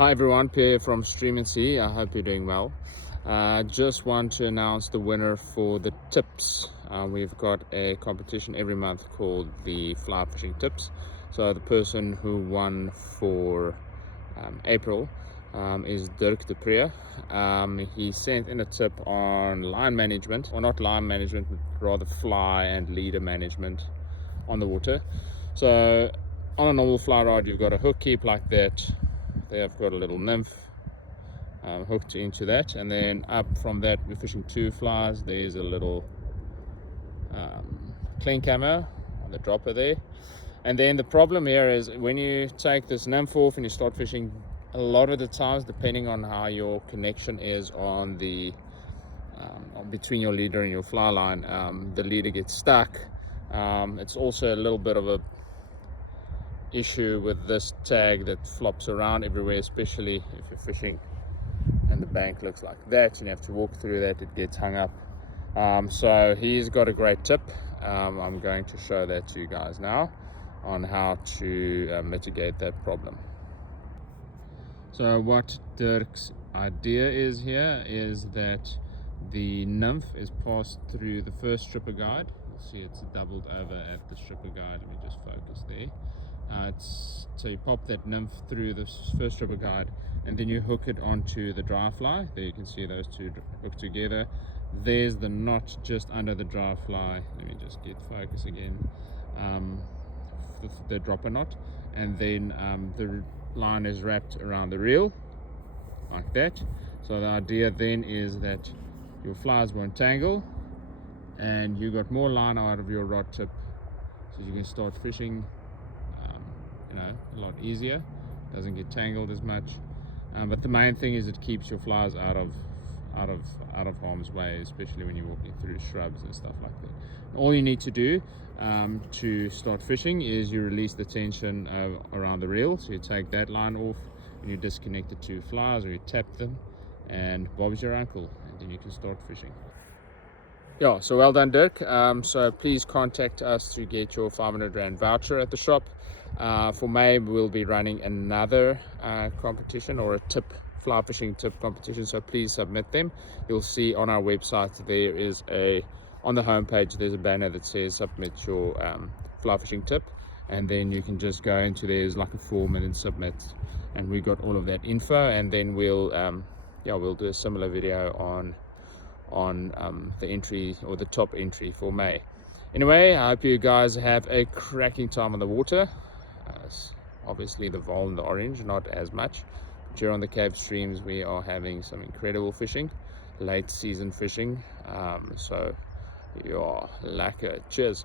Hi everyone, Pierre from Stream and Sea. I hope you're doing well. Just want to announce the winner for the tips. We've got a competition every month called the Fly Fishing Tips. So the person who won for April is Dirk de Preer. He sent in a tip on line management, or not line management, but rather fly and leader management on the water. So on a normal fly rod, you've got a hook keep like that. There I've got a little nymph hooked into that, and then up from that we're fishing two flies. There's a little clean camo on the dropper there, and then the problem here is when you take this nymph off and you start fishing, a lot of the times, depending on how your connection is on the between your leader and your fly line, the leader gets stuck. It's also a little bit of a issue with this tag that flops around everywhere, especially if you're fishing and the bank looks like that and you have to walk through that, it gets hung up. So he's got a great tip. I'm going to show that to you guys now on how to mitigate that problem. So what Dirk's idea is here is that the nymph is passed through the first stripper guide. You'll see it's doubled over at the stripper guide. Let me just focus there. So you pop that nymph through the first stripper guide, and then you hook it onto the dry fly. There you can see those two hooked together. There's the knot just under the dry fly. Let me just get focus again. The dropper knot, and then the line is wrapped around the reel like that. So the idea then is that your flies won't tangle, and you got more line out of your rod tip, so you can start fishing a lot easier. Doesn't get tangled as much, but the main thing is it keeps your flies out of harm's way, especially when you're walking through shrubs and stuff like that. All you need to do to start fishing is you release the tension around the reel. So you take that line off and you disconnect the two flies, or you tap them, and Bob's your uncle, and then you can start fishing. Yeah, so well done, Dirk. So please contact us to get your 500 Rand voucher at the shop. For May, we'll be running another competition, or a fly fishing tip competition, so please submit them. You'll see on our website there is on the homepage there's a banner that says submit your fly fishing tip, and then you can just go into there's like a form and then submit, and we got all of that info, and then we'll do a similar video on the entry, or the top entry for May. Anyway, I hope you guys have a cracking time on the water. Obviously the vol and the orange not as much, but here on the Cape streams we are having some incredible fishing, late season fishing. So yeah, lekker. Cheers.